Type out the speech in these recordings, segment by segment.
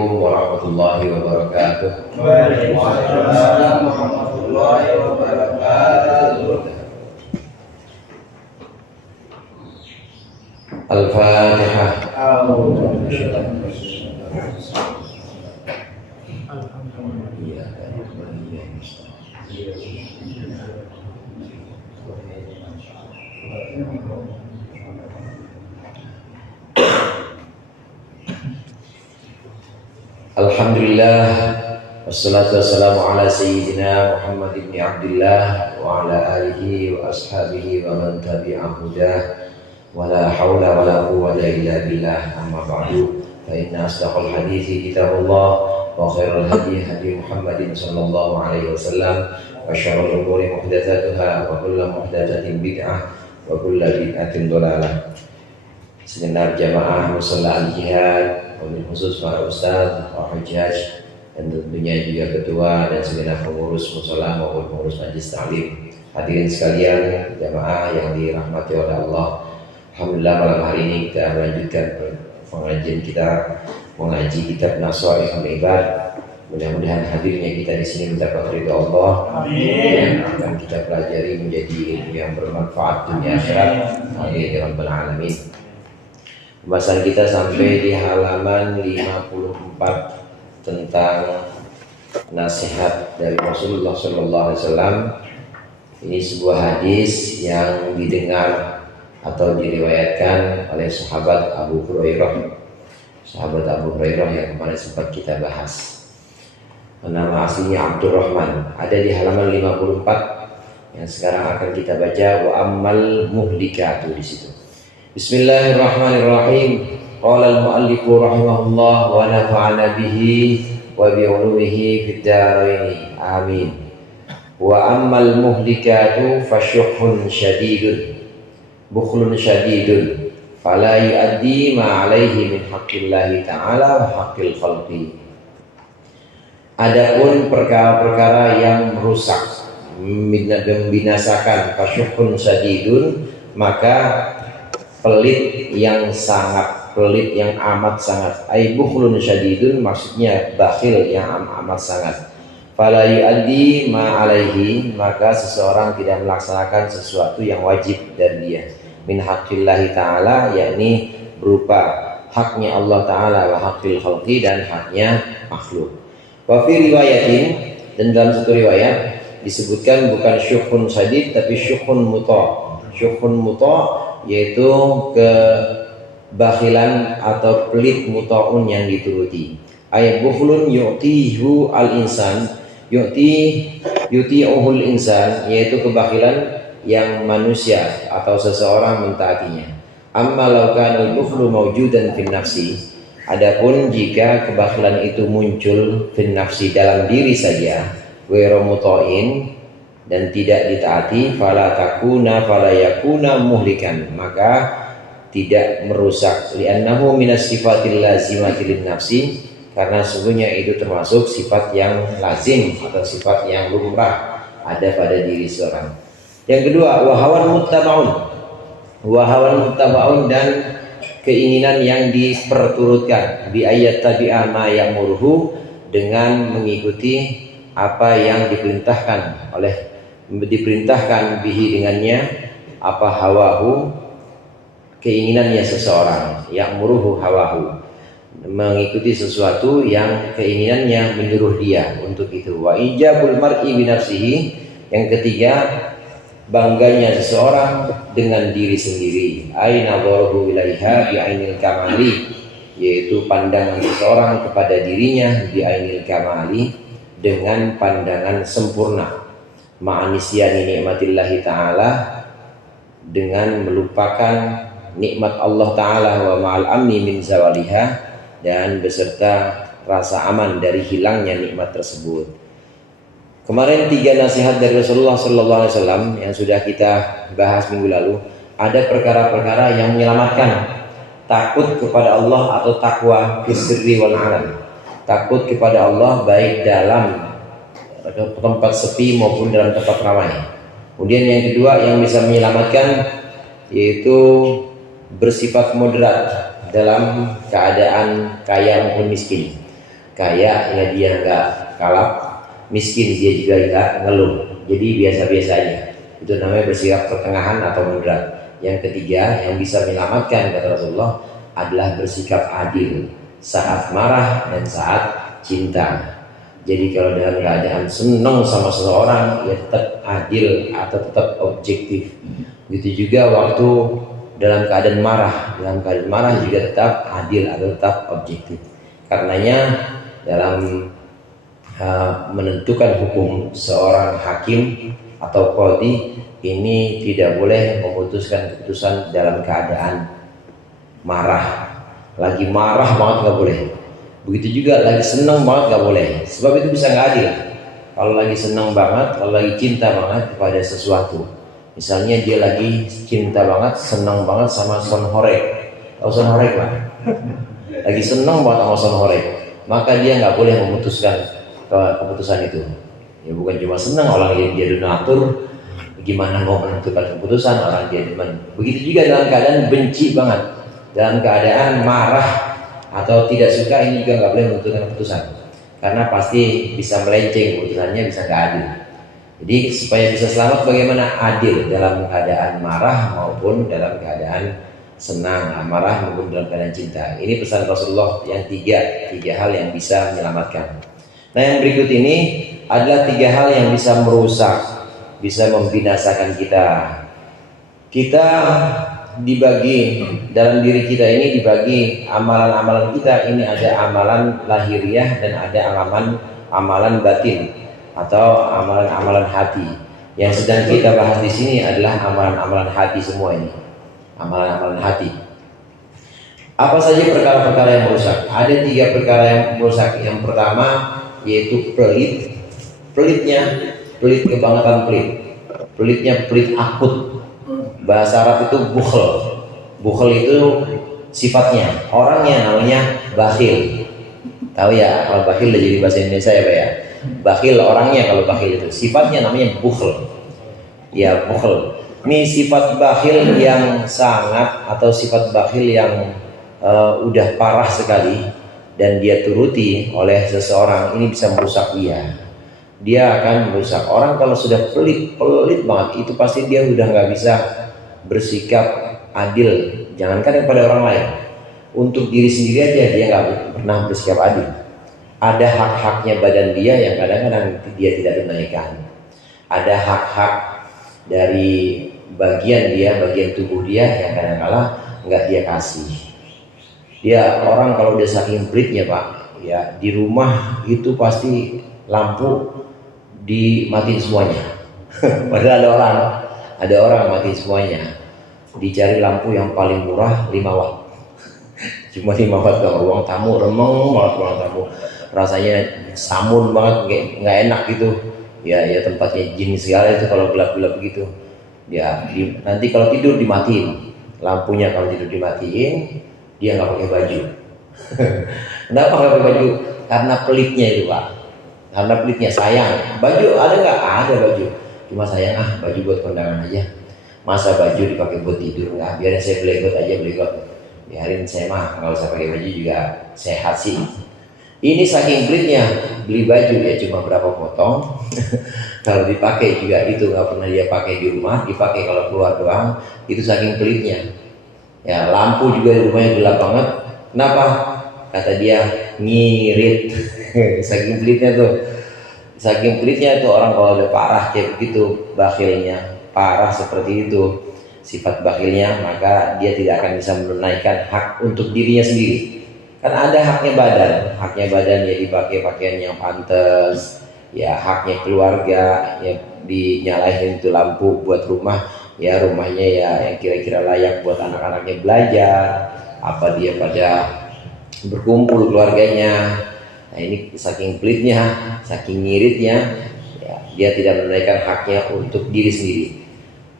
Assalamualaikum warahmatullahi wabarakatuh. Waalaikumsalam warahmatullahi wabarakatuh. Al-Fatihah. Alhamdulillah, wassalatu wassalamu ala sayyidina Muhammad ibn Abdullah wa ala alihi wa ashabihi wa man tabi'ah hudah wa la hawla wa la quwwata illa billah, amma ba'du. Fa inna asdaqal hadithi kitabullah wa khairal hadi hadi Muhammadin sallallahu alaihi wasallam wa syarrul umuri muhdatsatuha wa kullu muhdatsatin bid'ah wa kullu bid'atin dhalalah. Segenap jamaah musalla al-jihad, wabil khusus para ustaz, para hujjaj, dan tentunya juga ketua dan segenap pengurus musalla maupun pengurus majlis taklim. Hadirin sekalian, jamaah yang dirahmati oleh Allah. Alhamdulillah malam hari ini kita melanjutkan pengajian kita mengaji kitab Nashaihul Ibad. Mudah-mudahan hadirnya kita di sini mendapat ridha Allah. Amin. Yang akan kita pelajari menjadi ilmu yang bermanfaat dunia akhirat. Amin ya rabbal alamin. Pembahasan kita sampai di halaman 54 tentang nasihat dari Rasulullah SAW. Ini sebuah hadis yang didengar atau diriwayatkan oleh sahabat Abu Hurairah. Sahabat Abu Hurairah yang kemarin sempat kita bahas. Nama aslinya Abdurrahman. Ada di halaman 54 yang sekarang akan kita baca. Wa ammal muhlikatu di situ. Bismillahirrahmanirrahim. Qala al-muallif rahimahullah wa nafa'ana bihi wa bi 'ulumihi fid dharain. Amin. Wa ammal muhlikatu fasyuhun syadidun bukhlun syadidun fala yu'addi ma 'alaihi min haqqillahi ta'ala wa haqqil khalqi. Adapun perkara-perkara yang merusak, membinasakan, fasyuhun syadidun, maka pelit yang sangat, pelit yang amat sangat. Ai bukhlun syadidun maksudnya bakhil yang amat sangat. Fala yu'addi ma 'alaihi, maka seseorang tidak melaksanakan sesuatu yang wajib dari dia. Min haqqillahi ta'ala, yakni berupa haknya Allah Ta'ala wa haqqil khalqi, dan haknya makhluk. Wa fi riwayatin, dan dalam satu riwayat disebutkan bukan syuhun syadid tapi syuhun muta'. Syuhun muta' yaitu kebakhilan atau pelit muta'un yang dituruti. Ayat bukhlun yu'tihu al-insan, yuti'uhul insan, yaitu kebakhilan yang manusia atau seseorang mentaatinya. Amma law kana al-bukhlu mawjudan fin nafsi, adapun jika kebakhilan itu muncul fin nafsi dalam diri saja, ghairu muta'in, dan tidak ditaati, fala yakuna muhlikan, maka tidak merusak. Li'annahu minas sifatil lazimati lin nafsi, karena sungguhnya itu termasuk sifat yang lazim atau sifat yang lumrah ada pada diri seorang. Yang kedua, wahawan muttaba'un, dan keinginan yang diperturutkan, bi ayat tabi'a ma ya'muruhu, dengan mengikuti apa yang diperintahkan bihi dengannya, apa hawahu, keinginannya seseorang, ya'muruhu hawahu, mengikuti sesuatu yang keinginannya menyuruh dia untuk itu. Wa ijabul mar'i bi nafsihi, yang ketiga, bangganya seseorang dengan diri sendiri. Ai nadharuhu ilaiha bi ainil kamali, yaitu pandangan seseorang kepada dirinya bi ainil kamali, dengan pandangan sempurna. Ma'anisyani nikmatillahi ta'ala, dengan melupakan nikmat Allah Ta'ala, wa ma'al amni min zawaliha, dan beserta rasa aman dari hilangnya nikmat tersebut. Kemarin 3 nasihat dari Rasulullah SAW yang sudah kita bahas minggu lalu. Ada perkara-perkara yang menyelamatkan, takut kepada Allah atau takwa fisri wal alam, takut kepada Allah baik dalam tempat sepi maupun dalam tempat ramai. Kemudian yang kedua yang bisa menyelamatkan yaitu bersifat moderat dalam keadaan kaya maupun miskin. kaya ya dia nggak kalap, miskin dia juga nggak ngeluh. Jadi biasa-biasa aja. Itu namanya bersikap pertengahan atau moderat. Yang ketiga yang bisa menyelamatkan kata Rasulullah adalah bersikap adil saat marah dan saat cinta. Jadi kalau dalam keadaan senang sama seseorang ya tetap adil atau tetap objektif. Begitu juga waktu dalam keadaan marah. Dalam keadaan marah juga tetap adil atau tetap objektif. Karenanya dalam menentukan hukum seorang hakim atau qadhi ini tidak boleh memutuskan keputusan dalam keadaan marah. Lagi marah banget nggak boleh. Begitu juga lagi senang banget nggak boleh. Sebab itu bisa nggak adil. Kalau lagi senang banget, kalau lagi cinta banget kepada sesuatu. Misalnya dia lagi cinta banget, senang banget sama Son Horeg. Tahu Son Horeg Pak? Lagi senang banget sama Son Horeg. Maka dia nggak boleh memutuskan keputusan itu. Ya bukan cuma senang, orang yang dia donatur, gimana mau menentukan keputusan orang dia demen. Begitu juga dalam keadaan benci banget, dalam keadaan marah atau tidak suka, ini juga nggak boleh menentukan keputusan, karena pasti bisa melenceng keputusannya, bisa nggak adil. Jadi supaya bisa selamat bagaimana adil dalam keadaan marah maupun dalam keadaan senang, marah maupun dalam keadaan cinta. Ini pesan Rasulullah yang tiga hal yang bisa menyelamatkan. Nah yang berikut ini adalah 3 hal yang bisa merusak, bisa membinasakan kita. Kita dibagi dalam diri kita ini, dibagi amalan-amalan kita ini, ada amalan lahiriah dan ada amalan batin atau amalan-amalan hati. Yang sedang kita bahas di sini adalah amalan-amalan hati semua ini, amalan-amalan hati. Apa saja perkara-perkara yang merusak? Ada 3 perkara yang merusak. Yang pertama yaitu pelit. Pelit kebangetan pelit. Pelitnya pelit akut. Bahasa Arab itu bukhl. Bukhl itu sifatnya, orangnya namanya bakhil. Tahu ya, kalau bakhil udah jadi bahasa Indonesia ya Pak ya. Bakhil orangnya, kalau bakhil itu sifatnya namanya bukhl. Ya bukhl. Ini sifat bakhil yang sangat, atau sifat bakhil yang udah parah sekali dan dia turuti oleh seseorang, ini bisa merusak dia. Dia akan merusak orang kalau sudah pelit banget, itu pasti dia udah nggak bisa bersikap adil. Jangankan kepada orang lain, untuk diri sendiri aja dia nggak pernah bersikap adil. Ada hak-haknya badan dia yang kadang-kadang dia tidak tunaikan. Ada hak-hak dari bagian tubuh dia yang kadang-kadang nggak dia kasih. Dia orang kalau udah saking pelitnya Pak, ya di rumah itu pasti lampu dimatiin semuanya. Padahal ada orang mati semuanya. Dicari lampu yang paling murah 5 watt. Cuma 5 watt kalau ruang tamu remeng banget, ruang tamu rasanya samun banget, nggak enak gitu. Ya tempatnya jin segala itu kalau gelap-gelap begitu. Ya nanti kalau tidur dimatiin lampunya, kalau tidur dimatiin dia nggak pakai baju. Kenapa nggak pakai baju? Karena pelitnya itu Pak. Karena pelitnya, sayang. Baju ada nggak? Ada baju. Cuma sayang baju buat kondangan aja. Masa baju dipakai buat tidur? Nggak, biarin saya belegot aja, belegot. Biarin saya mah nggak usah pakai baju juga sehat sih. Ini saking pelitnya, beli baju ya cuma berapa potong. Kalau dipakai juga itu nggak pernah dia pakai di rumah, dipakai kalau keluar doang. Itu saking pelitnya. Ya lampu juga di rumahnya gelap banget. Kenapa? Kata dia ngirit. Saking pelitnya tuh orang kalau udah parah kayak begitu, bakhilnya parah seperti itu sifat bakhilnya, maka dia tidak akan bisa menunaikan hak untuk dirinya sendiri. Kan ada haknya badan ya dipakai pakaian yang pantas, ya haknya keluarga ya dinyalain itu lampu buat rumah, ya rumahnya ya yang kira-kira layak buat anak-anaknya belajar, apa dia pada berkumpul keluarganya. Nah ini saking pelitnya, saking ngiritnya, ya, dia tidak menunaikan haknya untuk diri sendiri,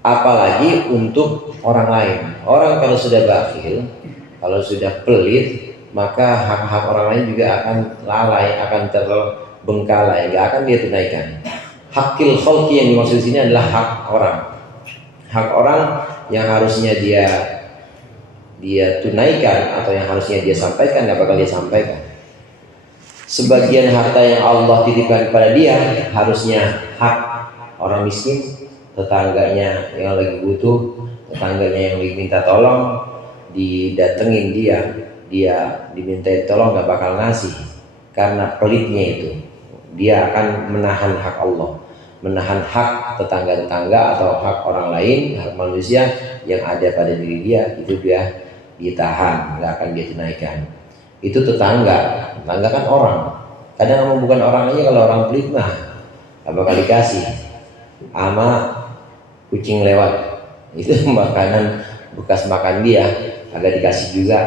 apalagi untuk orang lain. Orang kalau sudah bakhil, kalau sudah pelit, maka hak-hak orang lain juga akan lalai, akan terbengkalai, nggak akan dia tunaikan. Hakil khalqi yang dimaksud di sini adalah hak orang. Hak orang yang harusnya dia tunaikan atau yang harusnya dia sampaikan, nggak bakal dia sampaikan. Sebagian harta yang Allah titipkan kepada dia harusnya hak orang miskin, tetangganya yang lagi butuh, tetangganya yang lagi minta tolong, didatengin dia diminta tolong nggak bakal ngasih karena pelitnya itu. Dia akan menahan hak Allah, menahan hak tetangga-tetangga atau hak orang lain, hak manusia yang ada pada diri dia, itu dia ditahan, nggak akan dia tunaikan. Itu tetangga kan orang. Kadang bukan orang aja, kalau orang pelit mah nggak bakal dikasih. Ama kucing lewat, itu makanan bekas makan dia agak dikasih juga.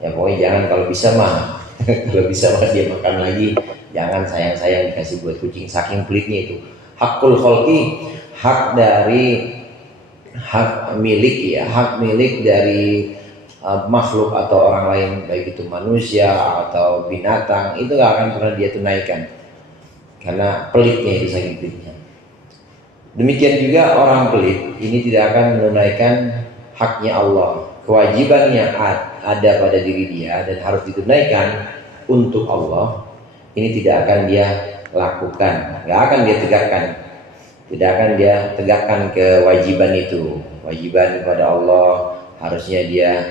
Ya pokoknya jangan, kalau bisa mah kalau bisa mah dia makan lagi, jangan sayang-sayang dikasih buat kucing, saking pelitnya itu. Hakul kholqi, hak milik dari makhluk atau orang lain, baik itu manusia atau binatang, itu gak akan pernah dia tunaikan karena pelitnya itu, saking pelitnya. Demikian juga orang pelit ini tidak akan menunaikan haknya Allah, kewajiban yang ada pada diri dia dan harus ditunaikan untuk Allah, ini tidak akan dia lakukan, gak akan dia tegakkan, tidak akan dia tegakkan kewajiban itu. Kewajiban kepada Allah, harusnya dia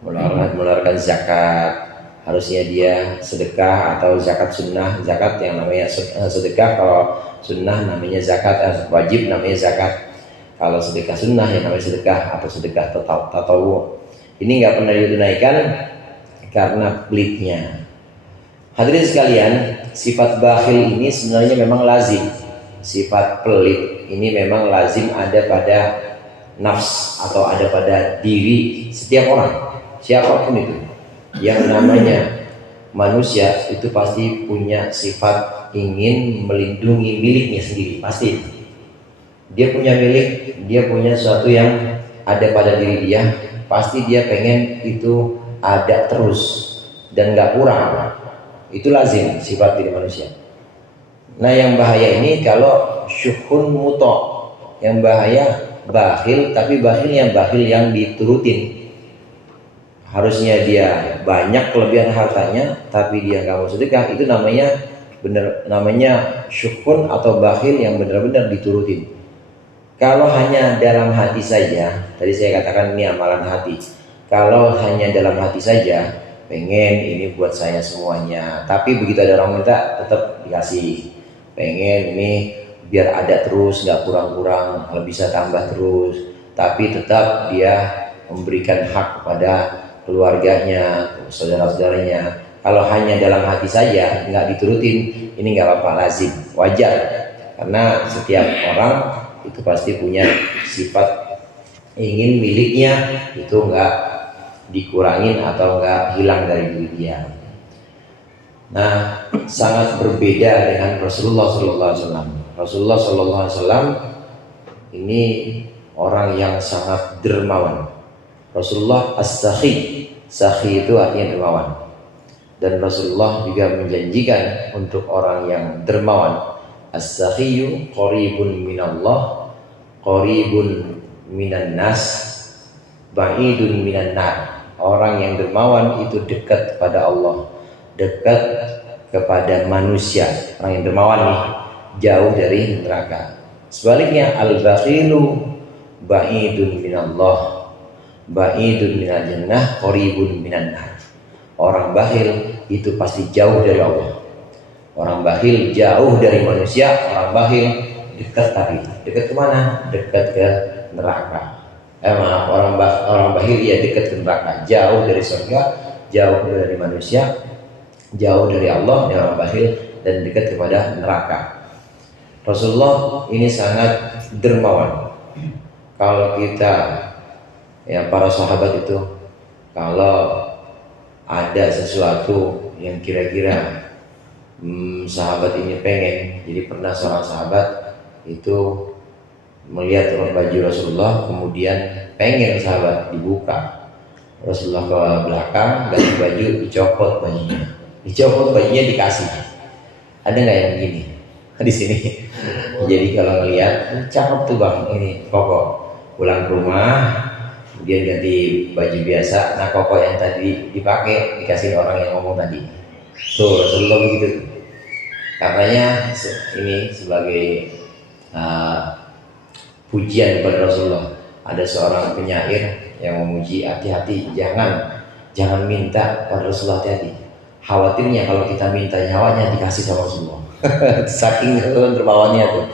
mengeluarkan zakat, harusnya dia sedekah atau zakat sunnah. Zakat yang namanya sedekah, kalau sunnah namanya zakat, wajib namanya zakat. Kalau sedekah sunnah yang namanya sedekah atau sedekah tatawu. Ini nggak pernah ditunaikan karena pelitnya. Hadirin sekalian, sifat bakhil ini sebenarnya memang lazim. Sifat pelit ini memang lazim ada pada nafs atau ada pada diri setiap orang, siapapun itu. Yang namanya manusia itu pasti punya sifat ingin melindungi miliknya sendiri, pasti. Dia punya milik, dia punya sesuatu yang ada pada diri dia, pasti dia pengen itu ada terus dan gak kurang. Itu lazim sifat diri manusia. Nah yang bahaya ini kalau syuhun muto, yang bahaya bakhil, tapi bakhil yang diturutin. Harusnya dia banyak kelebihan hartanya, tapi dia nggak mau sedekah, itu namanya syuhun atau bakhil yang benar-benar diturutin. Kalau hanya dalam hati saja, tadi saya katakan ini amalan hati. Kalau hanya dalam hati saja, pengen ini buat saya semuanya, tapi begitu ada orang minta tetap dikasih. Pengen ini biar ada terus, nggak kurang-kurang, kalau bisa tambah terus, tapi tetap dia memberikan hak kepada keluarganya, saudara-saudaranya. Kalau hanya dalam hati saja nggak diturutin, ini nggak apa-apa, lazim, wajar, karena setiap orang itu pasti punya sifat ingin miliknya itu nggak dikurangin atau nggak hilang dari diri dia. Nah, sangat berbeda dengan Rasulullah SAW. Rasulullah SAW ini orang yang sangat dermawan. Rasulullah as-sakhi, sakhi itu artinya dermawan. Dan Rasulullah juga menjanjikan untuk orang yang dermawan, as-sakhiyu qaribun minallah, qaribun minan nas, ba'idun minan nar. Orang yang dermawan itu dekat kepada Allah, dekat kepada manusia. Orang yang dermawan nih jauh dari neraka. Sebaliknya al-bakhilu ba'idun minallah, ba'idun minal jannah, qaribun minan nar. Orang bakhil itu pasti jauh dari Allah. Orang bakhil jauh dari manusia. Orang bakhil dekat, tapi dekat kemana? Dekat ke neraka. Orang bakhil ya dekat ke neraka, jauh dari surga, jauh dari manusia, jauh dari Allah. Orang bakhil dan dekat kepada neraka. Rasulullah ini sangat dermawan. Kalau kita, ya para sahabat itu, kalau ada sesuatu yang kira-kira sahabat ini pengen, jadi pernah seorang sahabat itu melihat baju Rasulullah, kemudian pengen sahabat dibuka. Rasulullah ke belakang, ganti baju, dicopot bajunya dikasih. Ada nggak yang begini di sini? Jadi kalau ngelihat cakep tuh bang, ini koko, pulang ke rumah kemudian ganti baju biasa. Nah koko yang tadi dipakai dikasih orang yang ngomong tadi. Tuh Rasulullah begitu. Karenanya ini sebagai pujian kepada Rasulullah. Ada seorang penyair yang memuji, hati-hati, jangan minta pada Rasulullah, hati-hati. Khawatirnya kalau kita minta nyawanya dikasih sama Rasulullah. Saking terbawanya tuh.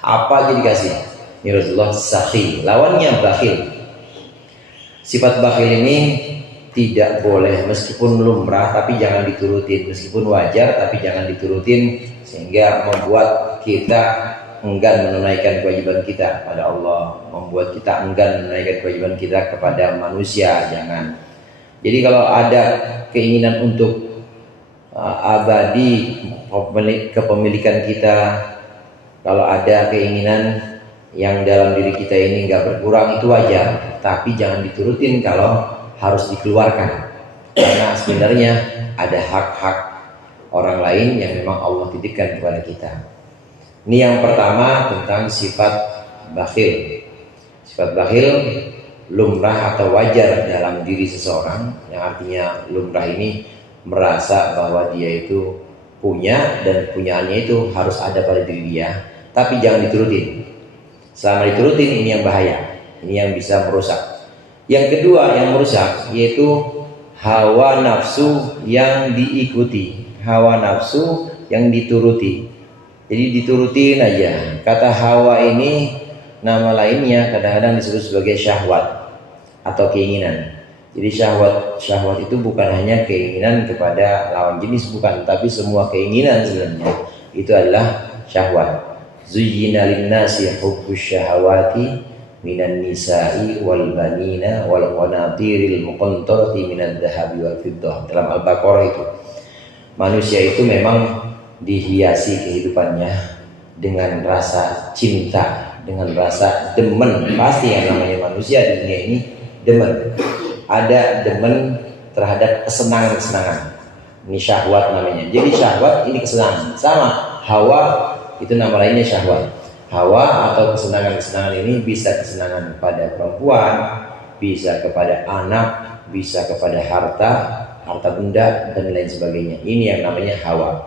Apa aja dikasih. Ini Rasulullah sakhi, lawannya bakhil. Sifat bakhil ini tidak boleh, meskipun lumrah tapi jangan diturutin, meskipun wajar tapi jangan diturutin, sehingga membuat kita enggan menunaikan kewajiban kita pada Allah, membuat kita enggan menunaikan kewajiban kita kepada manusia. Jangan. Jadi kalau ada keinginan untuk abadi kepemilikan kita, kalau ada keinginan yang dalam diri kita ini nggak berkurang, itu wajar, tapi jangan diturutin kalau harus dikeluarkan, karena sebenarnya ada hak-hak orang lain yang memang Allah titipkan kepada kita. Ini yang pertama tentang sifat bakhil. Sifat bakhil lumrah atau wajar dalam diri seseorang, yang artinya lumrah ini merasa bahwa dia itu punya, dan punyaannya itu harus ada pada diri dia, tapi jangan diturutin. Selama diturutin, ini yang bahaya, ini yang bisa merusak. Yang kedua yang merusak yaitu hawa nafsu yang diikuti, hawa nafsu yang dituruti. Jadi diturutin aja. Kata hawa ini nama lainnya kadang-kadang disebut sebagai syahwat atau keinginan. Jadi syahwat itu bukan hanya keinginan kepada lawan jenis, bukan, tapi semua keinginan sebenarnya itu adalah syahwat. Zuyyina lin-nasi hubbus syahawati minan nisa'i wal banina wal qanatiril muqantarati minadh dhahabi wal fiddah. Dalam Al-Baqarah itu manusia itu memang dihiasi kehidupannya dengan rasa cinta, dengan rasa demen. Pasti yang namanya manusia di dunia ini demen. Ada demen terhadap kesenangan-kesenangan. Ini syahwat namanya. Jadi syahwat ini kesenangan. Sama hawa itu nama lainnya syahwat. Hawa atau kesenangan-kesenangan ini bisa kesenangan pada perempuan, bisa kepada anak, bisa kepada harta benda, dan lain sebagainya. Ini yang namanya hawa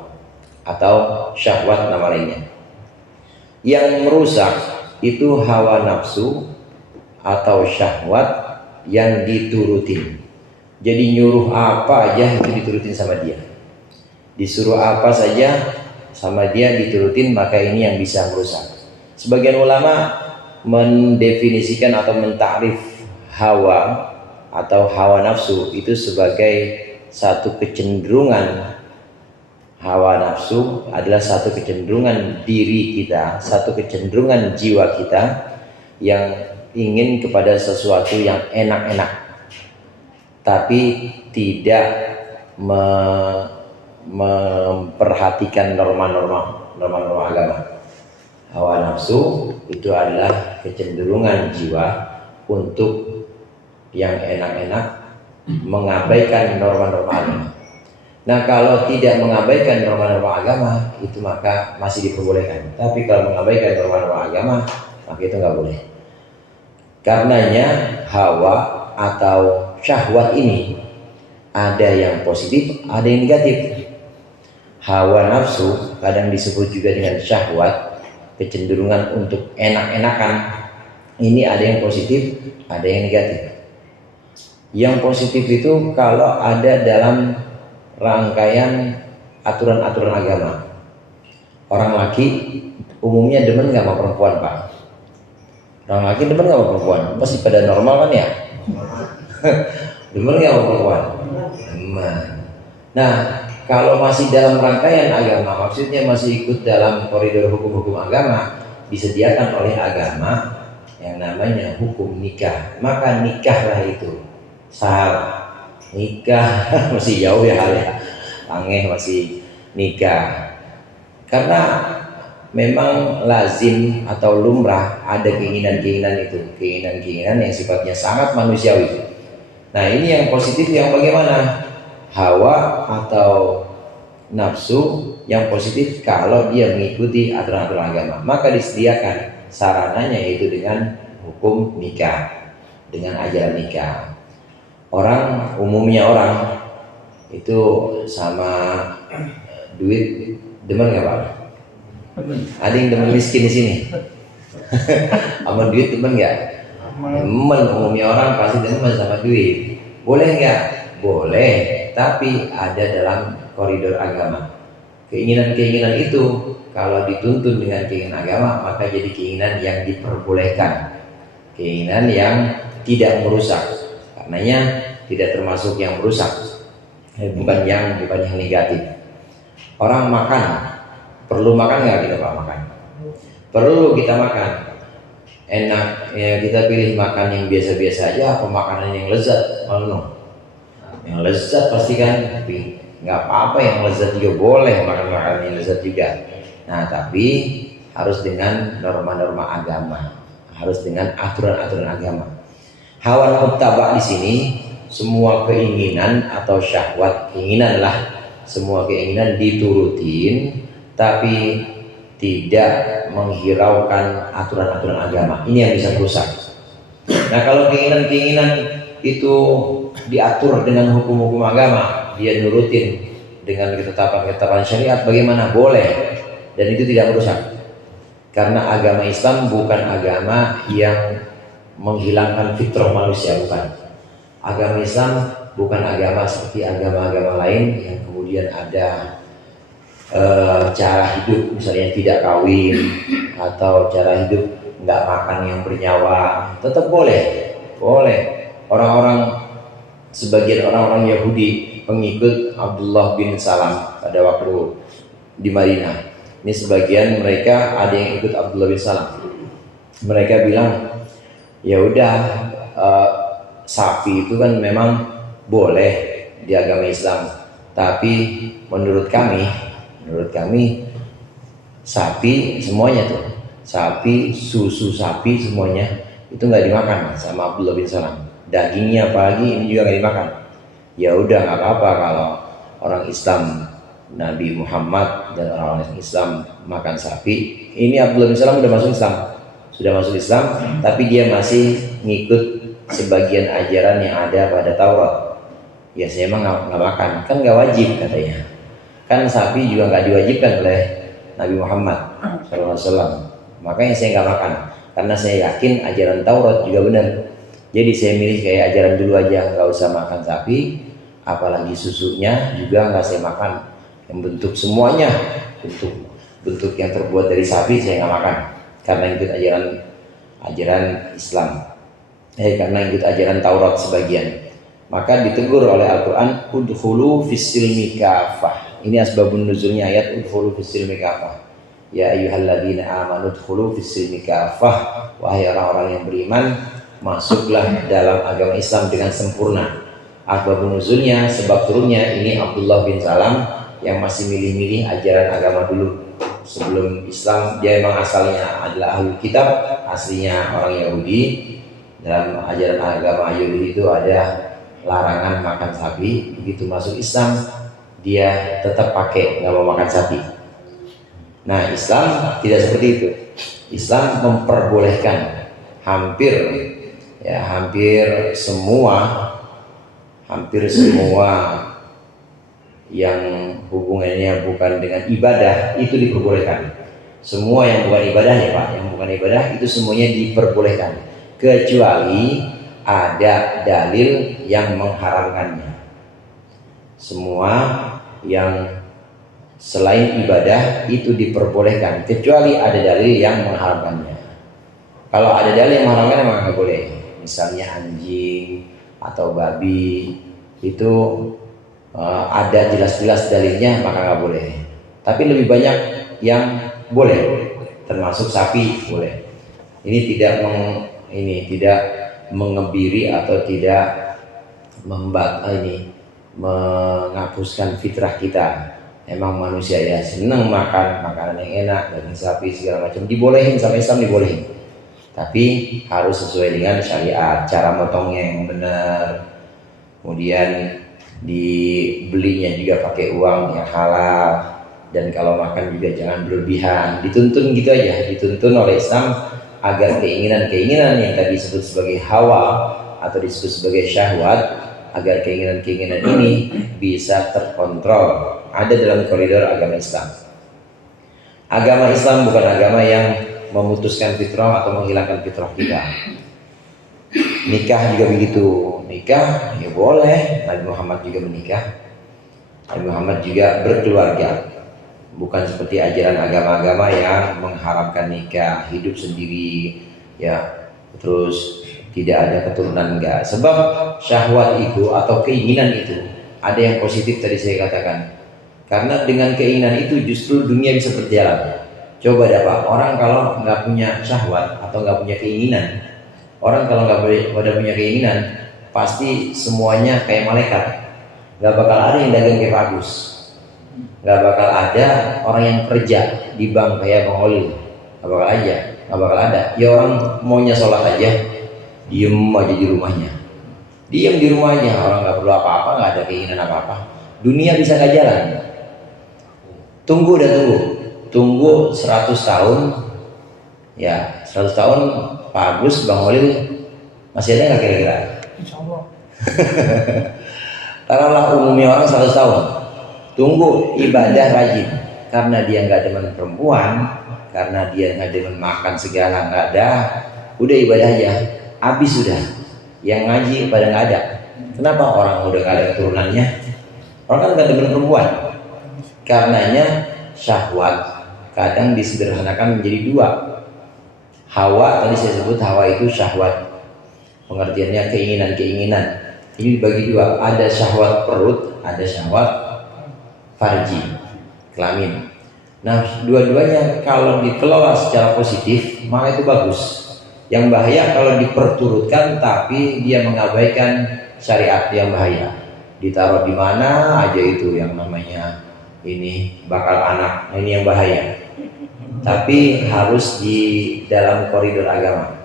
atau syahwat nama lainnya. Yang merusak itu hawa nafsu atau syahwat yang diturutin. Jadi nyuruh apa aja itu diturutin sama dia. Disuruh apa saja sama dia diturutin, maka ini yang bisa merusak. Sebagian ulama mendefinisikan atau mentakrif hawa atau hawa nafsu itu sebagai satu kecenderungan. Hawa nafsu adalah satu kecenderungan diri kita, satu kecenderungan jiwa kita yang ingin kepada sesuatu yang enak-enak, tapi tidak memperhatikan norma-norma agama. Hawa nafsu itu adalah kecenderungan jiwa untuk yang enak-enak, mengabaikan norma-norma agama. Nah, kalau tidak mengabaikan norma-norma agama itu maka masih diperbolehkan. Tapi kalau mengabaikan norma-norma agama, maka itu nggak boleh. Karenanya hawa atau syahwat ini ada yang positif, ada yang negatif. Hawa nafsu kadang disebut juga dengan syahwat, kecenderungan untuk enak-enakan. Ini ada yang positif, ada yang negatif. Yang positif itu kalau ada dalam rangkaian aturan-aturan agama. Orang laki umumnya demen nggak sama perempuan, Pak? Orang laki demen nggak sama perempuan? Pasti pada normal kan ya? Demen nggak sama perempuan? Demen. Nah, kalau masih dalam rangkaian agama, maksudnya masih ikut dalam koridor hukum-hukum agama, disediakan oleh agama yang namanya hukum nikah. Maka nikahlah itu sah. Nikah masih jauh ya halnya, angeh masih nikah. Karena memang lazim atau lumrah ada keinginan-keinginan itu, keinginan-keinginan yang sifatnya sangat manusiawi. Nah, ini yang positif yang bagaimana? Hawa atau nafsu yang positif kalau dia mengikuti aturan-aturan agama, maka disediakan sarananya yaitu dengan hukum nikah, dengan ajaran nikah. Umumnya orang itu sama duit demen nggak Pak? Ada yang demen miskin di sini? Sama duit demen nggak? Demen, umumnya orang pasti demen sama duit. Boleh nggak? Boleh, tapi ada dalam koridor agama. Keinginan-keinginan itu kalau dituntun dengan keinginan agama, maka jadi keinginan yang diperbolehkan, keinginan yang tidak merusak. Karenanya tidak termasuk yang merusak, bukan yang negatif. Orang makan, perlu makan nggak kita Pak makan? Perlu kita makan. Enak ya kita pilih makan yang biasa-biasa aja, apa makanan yang lezat? Yang lezat pasti kan, tapi nggak apa-apa yang lezat juga boleh, makan makanan yang lezat juga. Nah tapi harus dengan norma-norma agama, harus dengan aturan-aturan agama. Hawa muttabak di sini semua keinginan atau syahwat, keinginan lah, semua keinginan diturutin, tapi tidak menghiraukan aturan-aturan agama. Ini yang bisa merusak. Nah kalau keinginan-keinginan itu diatur dengan hukum-hukum agama, dia nurutin dengan ketetapan-ketetapan syariat, bagaimana? Boleh, dan itu tidak merusak. Karena agama Islam bukan agama yang menghilangkan fitrah manusia, bukan. Agama Islam bukan agama seperti agama-agama lain yang kemudian ada cara hidup misalnya tidak kawin atau cara hidup nggak makan yang bernyawa. Tetap boleh. Sebagian orang-orang Yahudi pengikut Abdullah bin Salam pada waktu di Madinah. Ini sebagian mereka ada yang ikut Abdullah bin Salam. Mereka bilang, ya udah sapi itu kan memang boleh di agama Islam, tapi menurut kami sapi semuanya tuh, sapi, susu sapi semuanya itu nggak dimakan sama Abdullah bin Salam. Dagingnya apalagi ini juga nggak dimakan. Ya udah nggak apa-apa kalau orang Islam, Nabi Muhammad dan orang-orang Islam makan sapi. Ini Abdullah bin Salam sudah masuk Islam, tapi dia masih ngikut sebagian ajaran yang ada pada Taurat. Ya saya emang nggak makan, kan nggak wajib katanya. Kan sapi juga nggak diwajibkan oleh Nabi Muhammad SAW. Makanya saya nggak makan, karena saya yakin ajaran Taurat juga benar. Jadi saya milih kayak ajaran dulu aja, nggak usah makan sapi, apalagi susunya juga nggak saya makan. Yang bentuk semuanya, bentuk yang terbuat dari sapi saya nggak makan, karena ikut ajaran Islam. Karena ikut ajaran Taurat sebagian. Maka ditegur oleh Al-Quran, udkhulu fis-silmi kafah. Ini asbabun nuzulnya ayat udkhulu fis-silmi kafah. Ya ayyuhalladzina amanu udkhulu fis-silmi kafah. Wahai orang-orang yang beriman, masuklah dalam agama Islam dengan sempurna. Asbabun nuzulnya, sebab turunnya ini Abdullah bin Salam yang masih milih-milih ajaran agama dulu. Sebelum Islam dia memang asalnya adalah ahli kitab, aslinya orang Yahudi. Dalam ajaran agama Yahudi itu ada larangan makan sapi. Begitu masuk Islam dia tetap pakai, nggak mau makan sapi. Nah Islam tidak seperti itu. Islam memperbolehkan hampir semua yang hubungannya bukan dengan ibadah itu diperbolehkan. Semua yang bukan ibadah ya Pak, yang bukan ibadah itu semuanya diperbolehkan, kecuali ada dalil yang mengharamkannya. Semua yang selain ibadah itu diperbolehkan, kecuali ada dalil yang mengharamkannya. Kalau ada dalil yang mengharamkannya maka nggak boleh. Misalnya anjing atau babi itu ada jelas-jelas dalilnya maka nggak boleh. Tapi lebih banyak yang boleh, termasuk sapi boleh. Ini tidak mengebiri atau tidak menghapuskan fitrah kita. Emang manusia ya senang makan makanan yang enak, daging sapi segala macam dibolehin, sama Islam dibolehin. Tapi harus sesuai dengan syariat, cara motongnya yang benar. Kemudian dibelinya juga pakai uang yang halal, dan kalau makan juga jangan berlebihan. Dituntun gitu aja, dituntun oleh Islam agar keinginan-keinginan yang tadi disebut sebagai hawa atau disebut sebagai syahwat agar keinginan-keinginan ini bisa terkontrol, ada dalam koridor agama Islam. Agama Islam bukan agama yang memutuskan fitrah atau menghilangkan fitrah kita. Nikah juga begitu. Nikah ya boleh, Nabi Muhammad juga menikah. Nabi Muhammad juga berkeluarga. Bukan seperti ajaran agama-agama yang mengharapkan nikah, hidup sendiri, ya, terus tidak ada keturunan, enggak. Sebab syahwat itu atau keinginan itu ada yang positif tadi saya katakan. Karena dengan keinginan itu justru dunia bisa berjalan. Coba deh Pak, orang kalau nggak punya syahwat atau nggak punya keinginan, orang kalau nggak punya keinginan, pasti semuanya kayak malaikat. Nggak bakal ada yang dagang kayak Pak Agus. Nggak bakal ada orang yang kerja di bank kayak Bang Olil. Nggak bakal ada. Ya orang maunya sholat aja, diem aja di rumahnya. Diem di rumah aja, orang nggak perlu apa-apa, nggak ada keinginan apa-apa. Dunia bisa nggak jalan. Tunggu 100 tahun. Ya, 100 tahun Pak Agus, Bang Olil masih ada nggak kira-kira? Insyaallah. Taruhlah umumnya orang 100 tahun. Tunggu ibadah rajin. Karena dia nggak demen perempuan, karena dia nggak demen makan segala, nggak ada. Udah ibadah aja, habis sudah. Yang ngaji pada nggak ada. Kenapa? Orang udah nggak ada keturunannya. Orang kan nggak demen perempuan. Karenanya syahwat kadang disederhanakan menjadi dua. Hawa, tadi saya sebut hawa itu syahwat. Pengertiannya keinginan-keinginan. Ini dibagi dua. Ada syahwat perut, ada syahwat farji, kelamin. Nah, dua-duanya kalau dikelola secara positif, maka itu bagus. Yang bahaya kalau diperturutkan tapi dia mengabaikan syariat, yang bahaya. Ditaruh di mana aja itu yang namanya ini bakal anak, ini yang bahaya. Tapi harus di dalam koridor agama.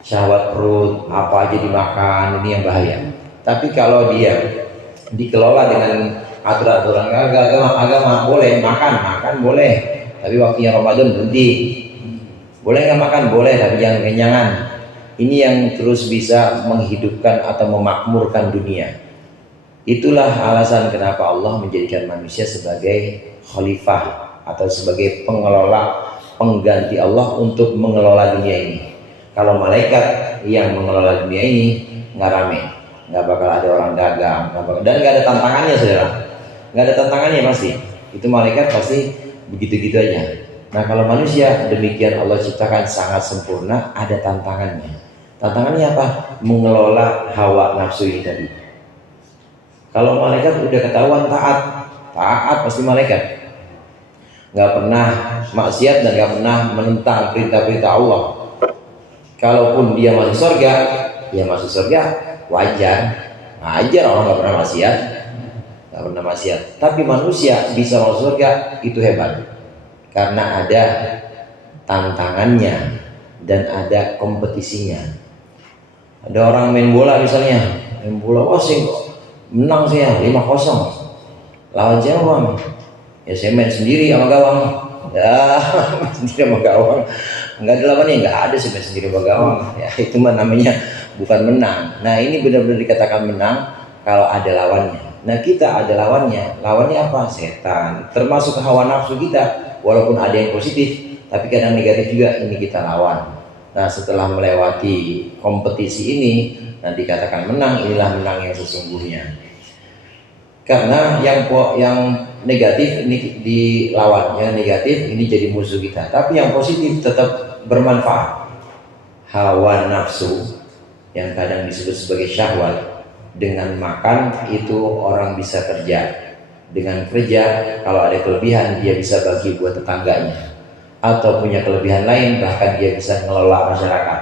Syahwat perut, apa aja dimakan, ini yang bahaya. Tapi kalau dia dikelola dengan aturan-aturan agama, boleh makan boleh. Tapi waktunya Ramadan berhenti. Boleh nggak makan? Boleh, tapi jangan kenyangan. Ini yang terus bisa menghidupkan atau memakmurkan dunia. Itulah alasan kenapa Allah menjadikan manusia sebagai khalifah atau sebagai pengelola, pengganti Allah untuk mengelola dunia ini. Kalau malaikat yang mengelola dunia ini nggak rame, nggak bakal ada orang dagang, dan nggak ada tantangannya, saudara. Nggak ada tantangannya pasti. Itu malaikat pasti begitu-gitu aja. Nah, kalau manusia demikian Allah ciptakan sangat sempurna, ada tantangannya. Tantangannya apa? Mengelola hawa nafsu ini tadi. Kalau malaikat udah ketahuan taat pasti malaikat. Nggak pernah maksiat dan nggak pernah menentang perintah-perintah Allah. Kalaupun dia masuk surga, ya masuk surga wajar orang nggak pernah maksiat. Tapi manusia bisa masuk surga itu hebat, karena ada tantangannya dan ada kompetisinya. Ada orang main bola misalnya, menang saya 5-0. Lawan siapa Bang? Ya saya main sendiri sama gawang. Ya, main sendiri sama gawang. Enggak ada lawannya, enggak ada, saya main sendiri sama gawang. Ya itu mah namanya bukan menang. Nah, ini benar-benar dikatakan menang kalau ada lawannya. Nah, kita ada lawannya. Lawannya apa? Setan. Termasuk hawa nafsu kita. Walaupun ada yang positif, tapi kadang negatif juga, ini kita lawan. Nah, setelah melewati kompetisi ini, nah dikatakan menang, inilah menang yang sesungguhnya. Karena yang negatif ini dilawan, yang negatif ini jadi musuh kita. Tapi yang positif tetap bermanfaat. Hawa nafsu yang kadang disebut sebagai syahwat, dengan makan itu orang bisa kerja. Dengan kerja, kalau ada kelebihan dia bisa bagi buat tetangganya, atau punya kelebihan lain, bahkan dia bisa ngelola masyarakat,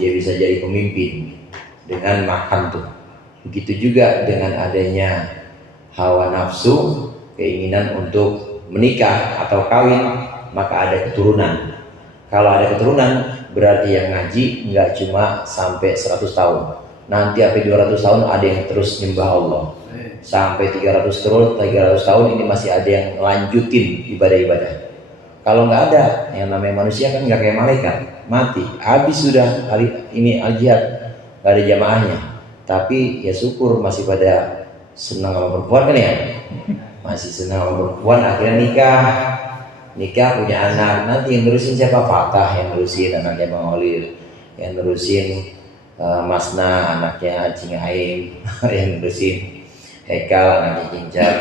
dia bisa jadi pemimpin dengan makan tuh. Begitu juga dengan adanya hawa nafsu, keinginan untuk menikah atau kawin, maka ada keturunan. Kalau ada keturunan, berarti yang ngaji nggak cuma sampai 100 tahun, nanti sampai 200 tahun ada yang terus nyembah Allah. Sampai 300 tahun ini masih ada yang lanjutin ibadah-ibadah. Kalau nggak ada, yang namanya manusia kan nggak kayak malaikat, mati, habis sudah hari ini al-jihad, nggak ada jamaahnya. Tapi ya syukur masih pada senang sama perempuan kan ya, masih senang sama perempuan. Akhirnya nikah punya anak. Nanti yang nerusin siapa? Fatah yang nerusin, anaknya Bang Holil. Yang nerusin Masna, anaknya Cing Aim. Yang nerusin Hekal, anaknya Kincar.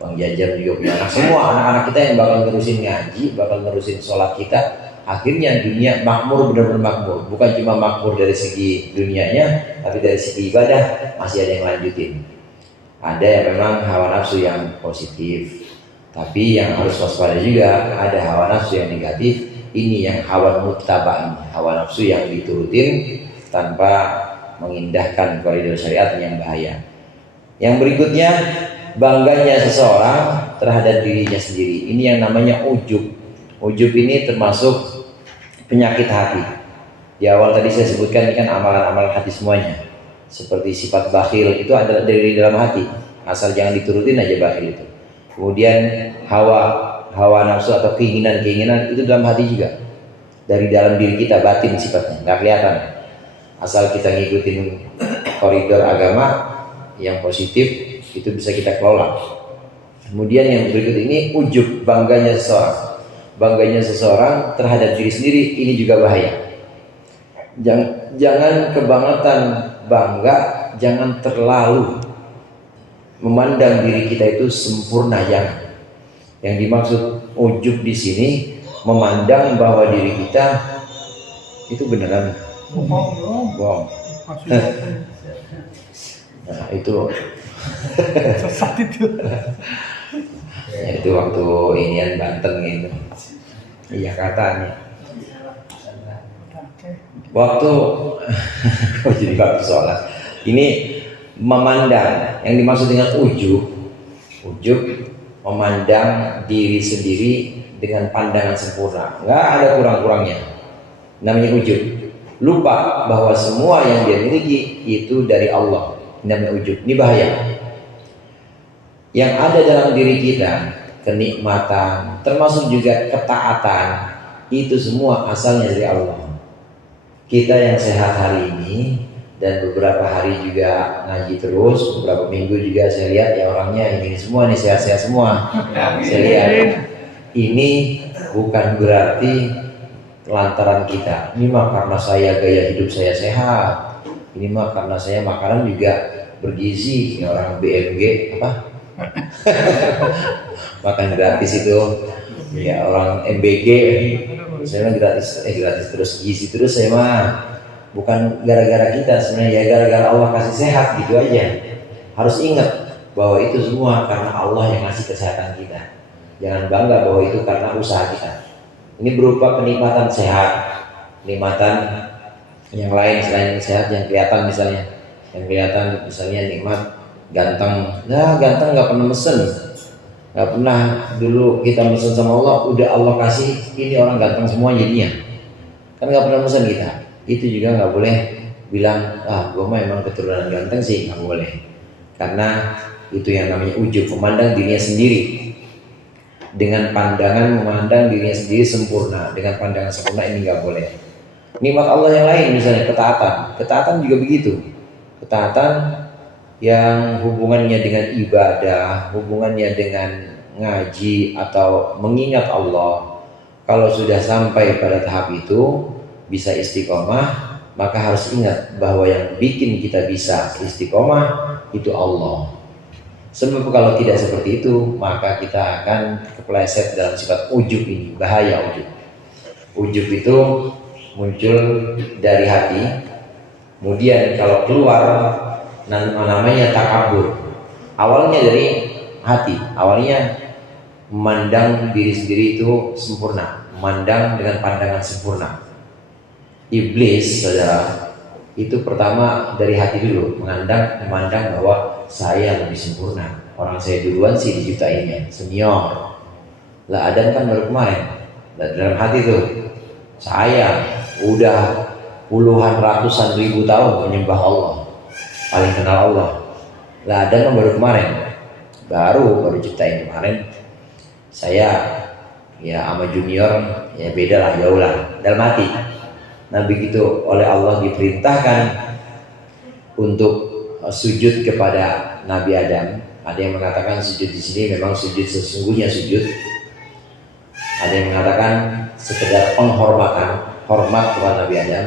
Bang Jajar juga punya anak. Semua anak-anak kita yang bakal nerusin ngaji, bakal nerusin sholat kita. Akhirnya dunia makmur, benar-benar makmur. Bukan cuma makmur dari segi dunianya, tapi dari segi ibadah masih ada yang lanjutin. Ada yang memang hawa nafsu yang positif, tapi yang harus waspada juga ada hawa nafsu yang negatif. Ini yang hawa muttaba, ini hawa nafsu yang diturutin tanpa mengindahkan koridor syariat yang bahaya. Yang berikutnya, bangganya seseorang terhadap dirinya sendiri. Ini yang namanya ujub. Ujub ini termasuk penyakit hati. Di awal tadi saya sebutkan ini kan amalan-amalan hati semuanya. Seperti sifat bakhil itu adalah dari dalam hati. Asal jangan diturutin aja bakhil itu. Kemudian hawa nafsu atau keinginan itu dalam hati juga. Dari dalam diri kita, batin sifatnya, nggak kelihatan. Asal kita ngikutin koridor agama yang positif, itu bisa kita kelola. Kemudian yang berikut ini ujub, bangganya seseorang. Bangganya seseorang terhadap diri sendiri, ini juga bahaya. Jangan kebangetan bangga, jangan terlalu memandang diri kita itu sempurna, jangan. Yang dimaksud ujub di sini memandang bahwa diri kita itu beneran bohong. Nah, itu sesat itu. Ya, itu waktu inian Banten gitu. Iya katanya. Waktu jadi waktu sholat. Ini memandang, yang dimaksud dengan ujub memandang diri sendiri dengan pandangan sempurna, nggak ada kurang-kurangnya. Namanya ujub. Lupa bahwa semua yang dia miliki itu dari Allah. Namanya ujub. Ini bahaya. Yang ada dalam diri kita, kenikmatan, termasuk juga ketaatan, itu semua asalnya dari Allah. Kita yang sehat hari ini dan beberapa hari juga ngaji terus, beberapa minggu juga saya lihat ya orangnya ini semua nih sehat-sehat semua. Saya lihat ini bukan berarti lantaran kita. Ini mah karena saya gaya hidup saya sehat. Ini mah karena saya makanan juga bergizi. Ya, orang BMG apa? Makan gratis itu. Ya orang MBG. Saya mah gratis terus gizi terus. Saya mah bukan gara-gara kita sebenarnya, ya gara-gara Allah kasih sehat gitu aja. Harus ingat bahwa itu semua karena Allah yang ngasih kesehatan kita. Jangan bangga bahwa itu karena usaha kita. Ini berupa kenikmatan sehat, kenikmatan yang lain selain sehat yang kelihatan misalnya. Yang kelihatan misalnya nikmat ganteng. Nah ganteng nggak pernah mesen, nggak pernah dulu kita mesen sama Allah. Udah Allah kasih ini orang ganteng semua jadinya. Kan nggak pernah mesen kita. Itu juga nggak boleh bilang gue mah emang keturunan ganteng sih, nggak boleh. Karena itu yang namanya ujub, memandang dirinya sendiri dengan pandangan memandang dirinya sendiri sempurna. Dengan pandangan sempurna ini nggak boleh. Nikmat Allah yang lain misalnya ketaatan juga begitu. Ketaatan yang hubungannya dengan ibadah, hubungannya dengan ngaji atau mengingat Allah. Kalau sudah sampai pada tahap itu bisa istiqomah, maka harus ingat bahwa yang bikin kita bisa istiqomah itu Allah. Sebab kalau tidak seperti itu, maka kita akan kepleset dalam sifat ujub ini. Bahaya ujub. Ujub itu muncul dari hati. Kemudian kalau keluar namanya takabur. Awalnya dari hati. Awalnya memandang diri sendiri itu sempurna, memandang dengan pandangan sempurna. Iblis, saudara, itu pertama dari hati dulu, memandang bahwa saya lebih sempurna. Orang saya duluan sih diciptainnya, senior. Lah Adam kan baru kemarin. Dalam hati tuh, saya udah puluhan ratusan ribu tahun menyembah Allah, paling kenal Allah. Lah Adam kan baru kemarin, baru ciptain kemarin. Saya ya sama junior ya beda lah, jauh lah dalam hati. Nah begitu oleh Allah diperintahkan untuk sujud kepada Nabi Adam. Ada yang mengatakan sujud di sini memang sujud sesungguhnya sujud. Ada yang mengatakan sekedar penghormatan, hormat kepada Nabi Adam,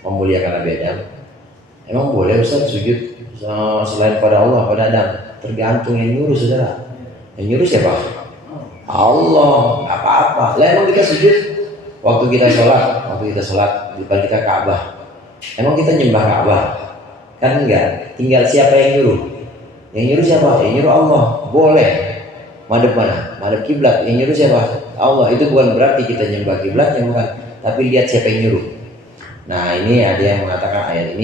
memuliakan Nabi Adam. Emang boleh Ustaz sujud selain pada Allah, pada Adam? Tergantung yang nyuruh, saudara. Yang nyuruh siapa? Allah, nggak apa-apa. Lah emang kita sujud waktu kita sholat di depan kita Ka'bah. Emang kita nyembah Ka'bah? Kan enggak. Tinggal siapa yang nyuruh? Yang nyuruh siapa? Yang nyuruh Allah. Boleh. Madep mana? Madep kiblat. Yang nyuruh siapa? Allah. Itu bukan berarti kita nyembah kiblatnya, bukan. Tapi lihat siapa yang nyuruh. Nah, ini ada yang mengatakan ayat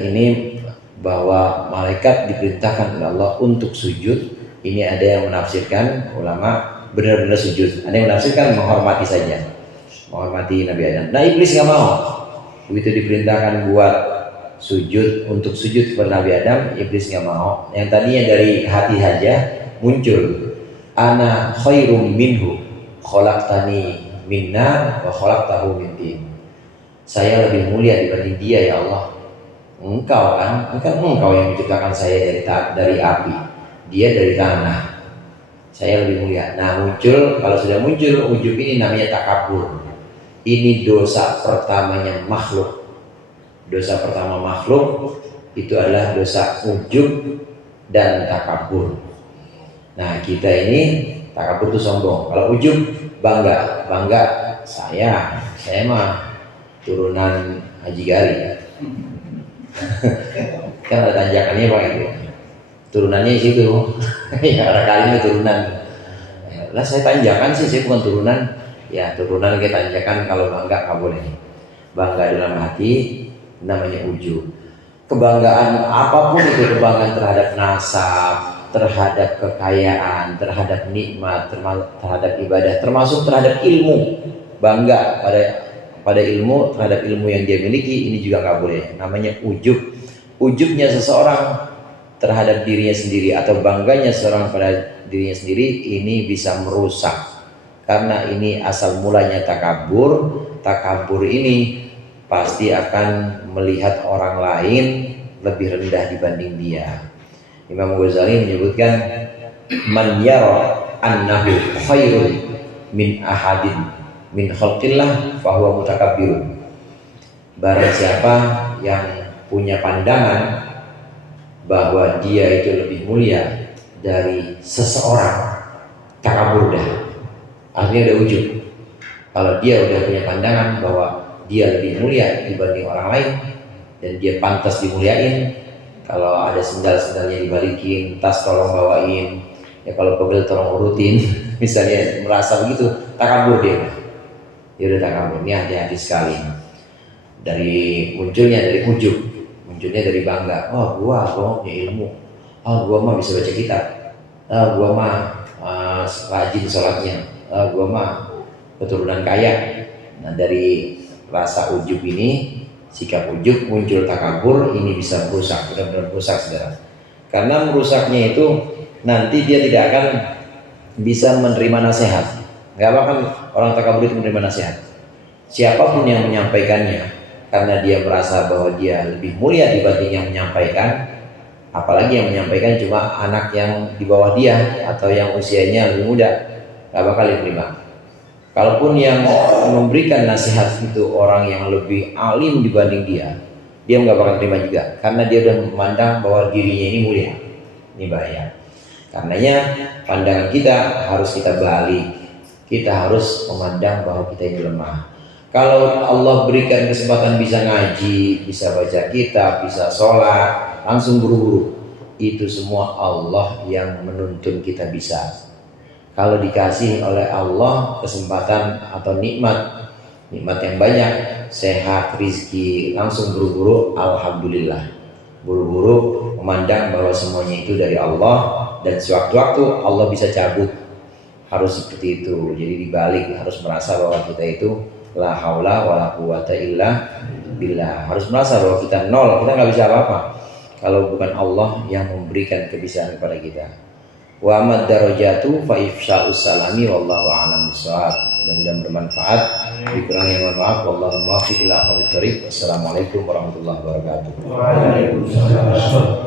ini bahwa malaikat diperintahkan oleh Allah untuk sujud. Ini ada yang menafsirkan ulama benar-benar sujud. Ada yang menafsirkan menghormati saja, menghormati Nabi Adam. Nah, iblis nggak mau. Begitu diperintahkan buat sujud, untuk sujud kepada Nabi Adam, iblis nggak mau. Yang tadinya dari hati saja muncul, ana khairum minhu, khalaqtani min nar wa khalaqtahu min tin. Saya lebih mulia dibanding dia, ya Allah. Engkau kan engkau yang menciptakan saya dari api, dia dari tanah. Saya lebih mulia. Nah, muncul, kalau sudah muncul ujub ini namanya takabur. Ini dosa pertamanya makhluk. Dosa pertama makhluk itu adalah dosa ujub dan takabur. Nah, kita ini takabur itu sombong. Kalau ujub bangga saya mah turunan Haji Gali. Kan ada tanjakannya Pak itu. Turunannya di situ. Ya, orang kali itu turunan. Lah saya tanjakan sih, saya bukan turunan. Ya, turunan kita tanjakan, kalau bangga nggak boleh. Bangga dalam hati namanya ujub. Kebanggaan apapun itu, kebanggaan terhadap nasab, terhadap kekayaan, terhadap nikmat, terhadap ibadah, termasuk terhadap ilmu. Bangga pada ilmu, terhadap ilmu yang dia miliki, ini juga nggak boleh. Namanya ujub. Ujubnya seseorang terhadap dirinya sendiri atau bangganya seorang pada dirinya sendiri, ini bisa merusak. Karena ini asal mulanya takabur. Takabur ini pasti akan melihat orang lain lebih rendah dibanding dia. Imam Ghazali menyebutkan, man yara annahu khairun min ahadin min khalqillah fahuwa mutakabbirun. Barang siapa yang punya pandangan bahwa dia itu lebih mulia dari seseorang, takabur dah. Artinya udah ujub. Kalau dia udah punya pandangan bahwa dia lebih mulia dibanding orang lain dan dia pantas dimuliain, kalau ada sendal-sendalnya dibalikin, tas tolong bawain, ya kalau pegel tolong urutin, misalnya merasa begitu, takabur dia. Dia udah takabur. Ini hati-hati sekali. Munculnya dari ujub, munculnya dari bangga. Oh, gua punya ilmu. Oh, gua mah bisa baca kitab. Oh, gua mah rajin sholatnya. Oh, gua mah keturunan kaya. Nah, dari rasa ujub ini, sikap ujub, muncul takabur, ini bisa merusak, benar-benar merusak, saudara. Karena merusaknya itu nanti dia tidak akan bisa menerima nasihat. Gak bakal orang takabur itu menerima nasihat. Siapapun yang menyampaikannya, karena dia merasa bahwa dia lebih mulia dibanding yang menyampaikan, apalagi yang menyampaikan cuma anak yang di bawah dia atau yang usianya lebih muda, gak bakal diterima. Kalaupun yang memberikan nasihat itu orang yang lebih alim dibanding dia nggak bakal terima juga, karena dia udah memandang bahwa dirinya ini mulia. Ini bahaya. Karenanya pandangan kita harus kita balik. Kita harus memandang bahwa kita ini lemah. Kalau Allah berikan kesempatan bisa ngaji, bisa baca kitab, bisa sholat, langsung buru-buru. Itu semua Allah yang menuntun kita bisa. Kalau dikasih oleh Allah kesempatan atau nikmat yang banyak, sehat, rizki, langsung buru-buru, alhamdulillah. Buru-buru memandang bahwa semuanya itu dari Allah, dan sewaktu-waktu Allah bisa cabut. Harus seperti itu. Jadi dibalik, harus merasa bahwa kita itu la haula wala quwata illa billah. Harus merasa bahwa kita nol, kita nggak bisa apa-apa kalau bukan Allah yang memberikan kebiasaan kepada kita. Wa mad darajatu fa ifsya'us salami wallahu a'lam bishawab. mudah-mudahan bermanfaat. Dikurangnya mohon maaf. Wallahu muwaffiq ila aqwamit thoriq. Wassalamualaikum warahmatullahi wabarakatuh. Waalaikumsalam.